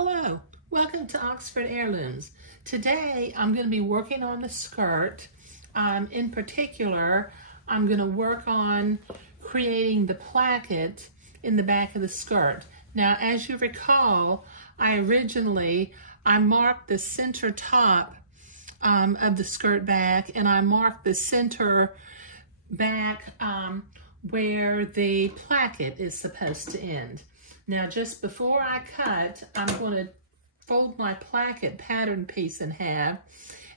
Hello, welcome to Oxford Heirlooms. Today I'm going to be working on the skirt. In particular, I'm going to work on creating the placket in the back of the skirt. Now, as you recall, I marked the center top of the skirt back, and I marked the center back where the placket is supposed to end. Now, just before I cut, I'm going to fold my placket pattern piece in half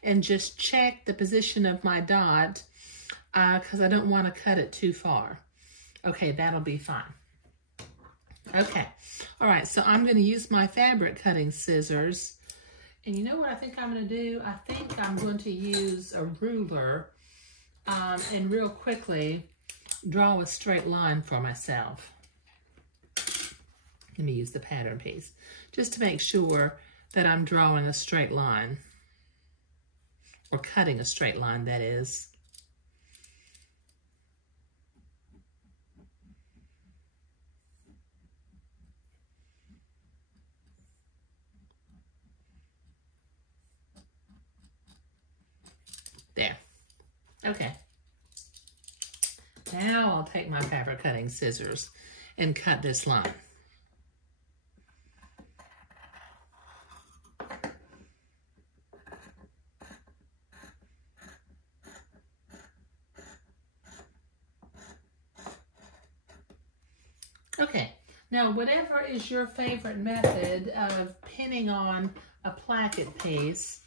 and just check the position of my dot because I don't want to cut it too far. Okay, that'll be fine. Okay, all right, so I'm going to use my fabric cutting scissors. And you know what I think I'm going to do? I think I'm going to use a ruler and real quickly draw a straight line for myself. Let me use the pattern piece just to make sure that I'm drawing a straight line, or cutting a straight line, that is. There. Okay. Now I'll take my fabric cutting scissors and cut this line. Okay, now whatever is your favorite method of pinning on a placket piece,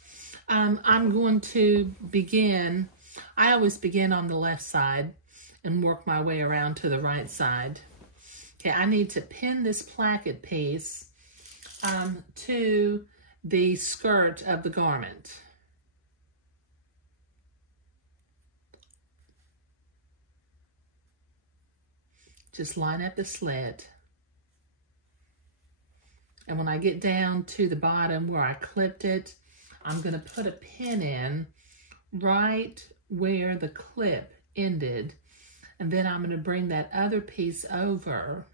I'm going to begin. I always begin on the left side and work my way around to the right side. Okay, I need to pin this placket piece to the skirt of the garment. Just line up the slit. And when I get down to the bottom where I clipped it, I'm going to put a pin in right where the clip ended. And then I'm going to bring that other piece over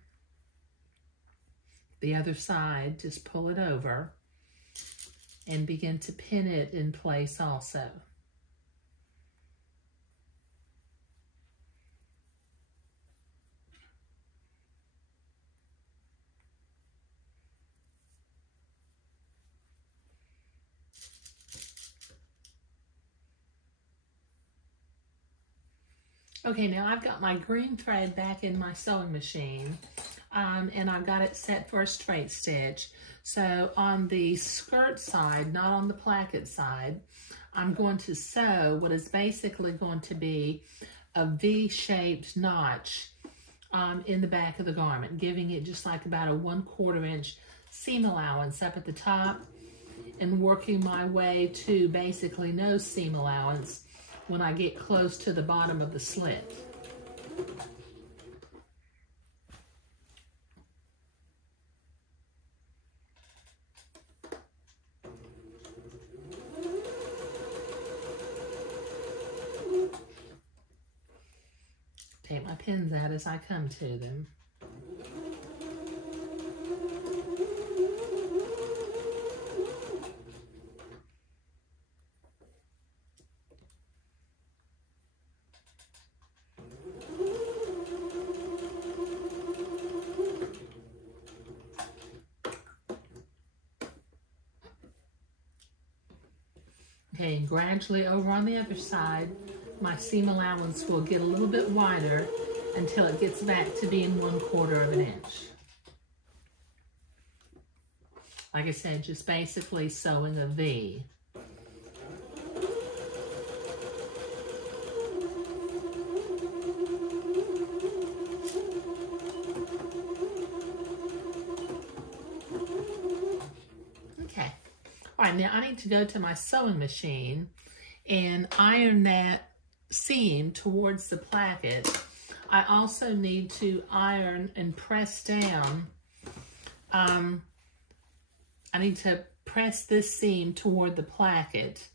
the other side, just pull it over and begin to pin it in place also. Okay, now I've got my green thread back in my sewing machine, and I've got it set for a straight stitch. So on the skirt side, not on the placket side, I'm going to sew what is basically going to be a V-shaped notch in the back of the garment, giving it just like about a 1/4 inch seam allowance up at the top, and working my way to basically no seam allowance when I get close to the bottom of the slit. Take my pins out as I come to them. Okay, and gradually over on the other side, my seam allowance will get a little bit wider until it gets back to being 1/4 inch. Like I said, just basically sewing a V. Okay. All right, now I need to go to my sewing machine and iron that seam towards the placket. I also need to iron and press down. I need to press this seam toward the placket,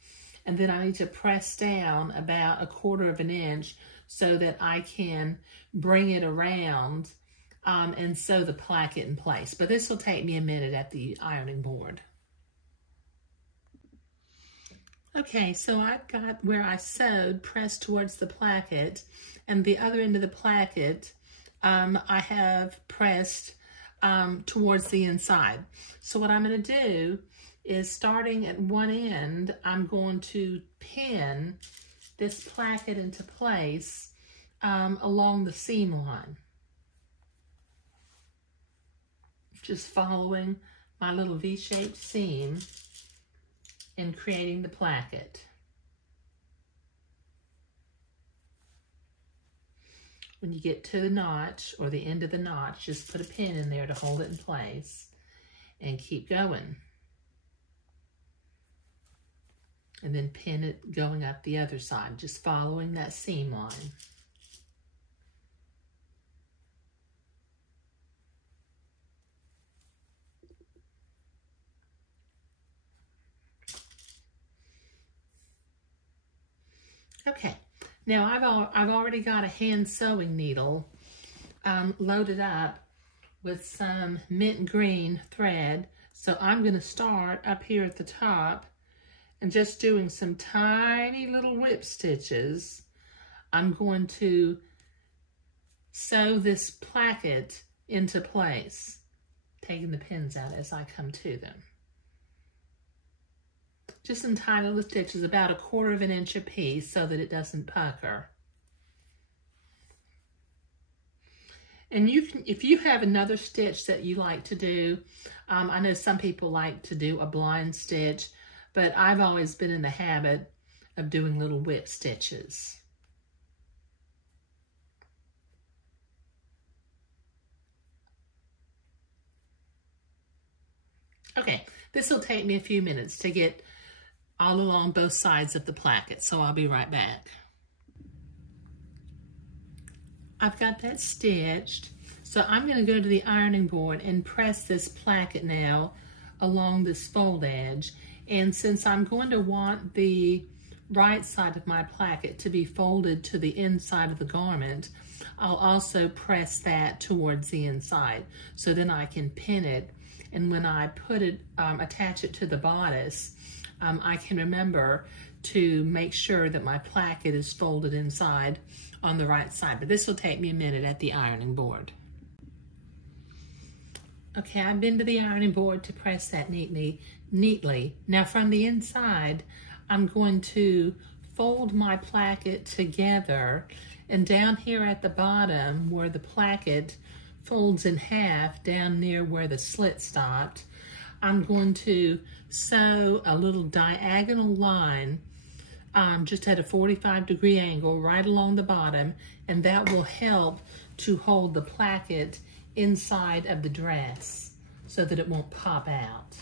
and then I need to press down about 1/4 inch so that I can bring it around and sew the placket in place. But this will take me a minute at the ironing board. Okay, so I've got where I sewed pressed towards the placket, and the other end of the placket I have pressed towards the inside. So what I'm going to do is, starting at one end, I'm going to pin this placket into place along the seam line. Just following my little V-shaped seam and creating the placket. When you get to the notch or the end of the notch, just put a pin in there to hold it in place and keep going. And then pin it going up the other side, just following that seam line. Okay, now I've already got a hand sewing needle loaded up with some mint green thread. So I'm going to start up here at the top and just doing some tiny little whip stitches. I'm going to sew this placket into place, taking the pins out as I come to them. Just some tiny little stitches, about 1/4 of an inch a piece, so that it doesn't pucker. And you can, if you have another stitch that you like to do, I know some people like to do a blind stitch, but I've always been in the habit of doing little whip stitches. Okay, this will take me a few minutes to get all along both sides of the placket, so I'll be right back. I've got that stitched, so I'm going to go to the ironing board and press this placket now along this fold edge. And since I'm going to want the right side of my placket to be folded to the inside of the garment, I'll also press that towards the inside, so then I can pin it. And when I put it, attach it to the bodice, I can remember to make sure that my placket is folded inside on the right side. But this will take me a minute at the ironing board. Okay, I've been to the ironing board to press that neatly. Now from the inside, I'm going to fold my placket together, and down here at the bottom where the placket folds in half, down near where the slit stopped, I'm going to sew a little diagonal line just at a 45-degree angle right along the bottom, and that will help to hold the placket inside of the dress so that it won't pop out.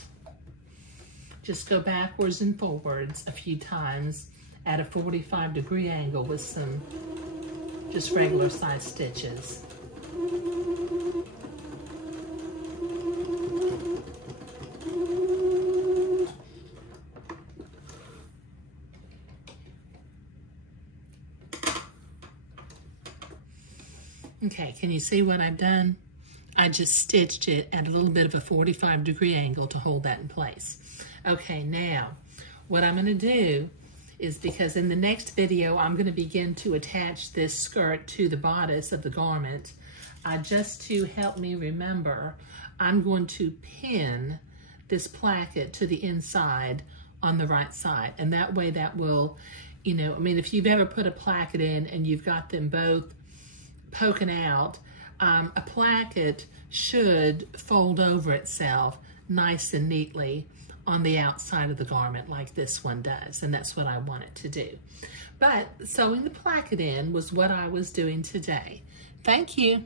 Just go backwards and forwards a few times at a 45-degree angle with some just regular size stitches. Okay, can you see what I've done? I just stitched it at a little bit of a 45-degree angle to hold that in place. Okay, now what I'm going to do is, because in the next video I'm going to begin to attach this skirt to the bodice of the garment, just to help me remember, I'm going to pin this placket to the inside on the right side. And that way that will, you know, I mean, if you've ever put a placket in and you've got them both poking out, a placket should fold over itself nice and neatly on the outside of the garment like this one does, and that's what I want it to do. But sewing the placket in was what I was doing today. Thank you.